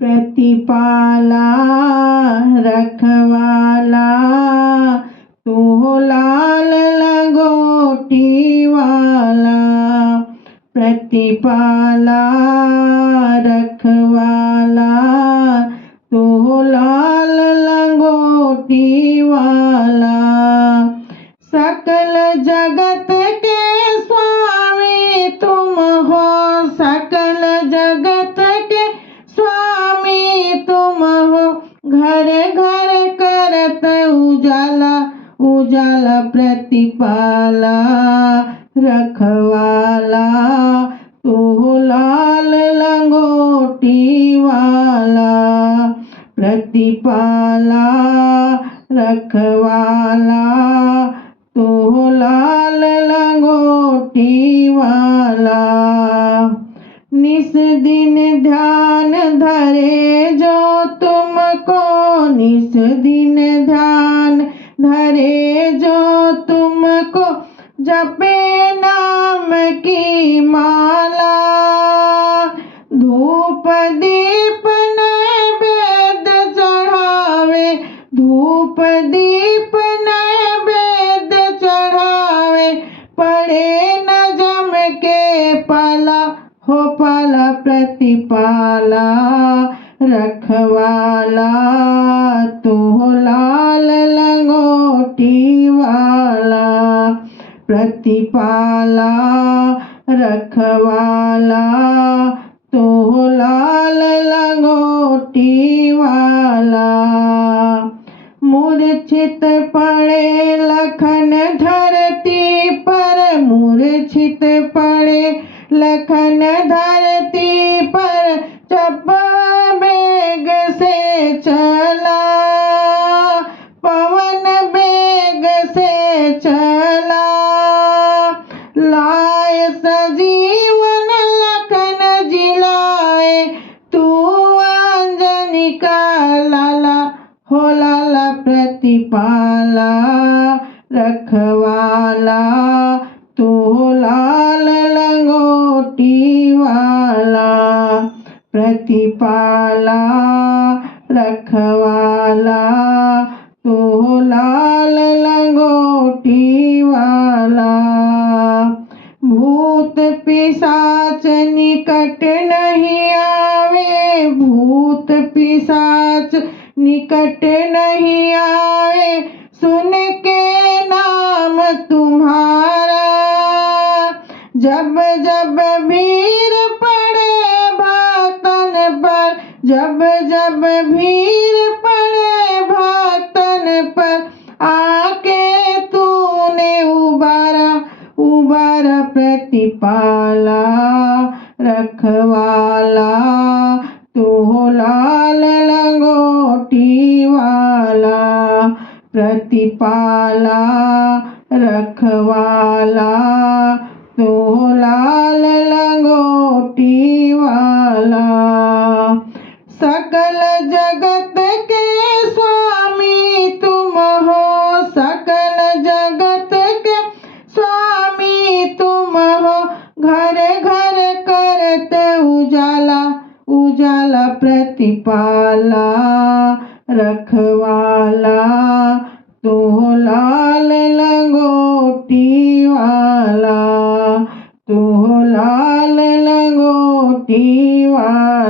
प्रतिपाला रखवाला तू हो लाल लंगोटी वाला। प्रतिपाला रखवाला तू हो लाल लंगोटी वाला। सकल जगत के स्वामी तुम हो, सकल जगत के स्वामी तुम हो। घर घर करत उजाला, उजाला प्रतिपाला रखवाला तू हो लाल लंगोटी वाला। प्रतिपाला रखवाला तू हो लाल लंगोटी वाला। निस दिन ध्यान धरे जो तुमको, निस दिन ध्यान धरे जो तुमको। जपे नाम की माला, धूप दीप नैवेद्य चढ़ावे, धूप दीप नैवेद्य चढ़ावे। पढ़े न जम के पाला हो पाला। प्रतिपाला रखवाला तू हो लाल लंगोटी वाला। प्रतिपाला रखवाला तू हो लाल लंगोटी वाला। मूर्छित पड़े लखन धरती पर, मूर्छित पड़े लखन धरती पर। चप बेग से चला, पवन बेग से चला। लाए सजीवन लखन जिलाए, तू अंजनी का लाला हो लाला। प्रतिपाला रखवाला तू हो लाल लंगोटी वाला। प्रतिपाला रखवाला तू हो लाल लंगोटी वाला। भूत पिशाच निकट नहीं आवे, भूत पिशाच निकट नहीं आए। सुन के नाम तुम्हारा, जब जब भीड़ पड़े भक्तन पर, जब जब भीड़ पड़े भक्तन पर। आके तूने उबारा, उबारा। प्रतिपाला रखवाला तू हो लाल लंगोटी वाला। प्रतिपाला रखवाला तू हो लाल लंगोटी वाला। सकल जगत के स्वामी तुम हो, सकल जगत के स्वामी तुम हो। घर घर करत उजाला, उजाला। प्रतिपाला रखवाला तू हो लाल लंगोटी वाला, तू हो लाल लंगोटी वाला।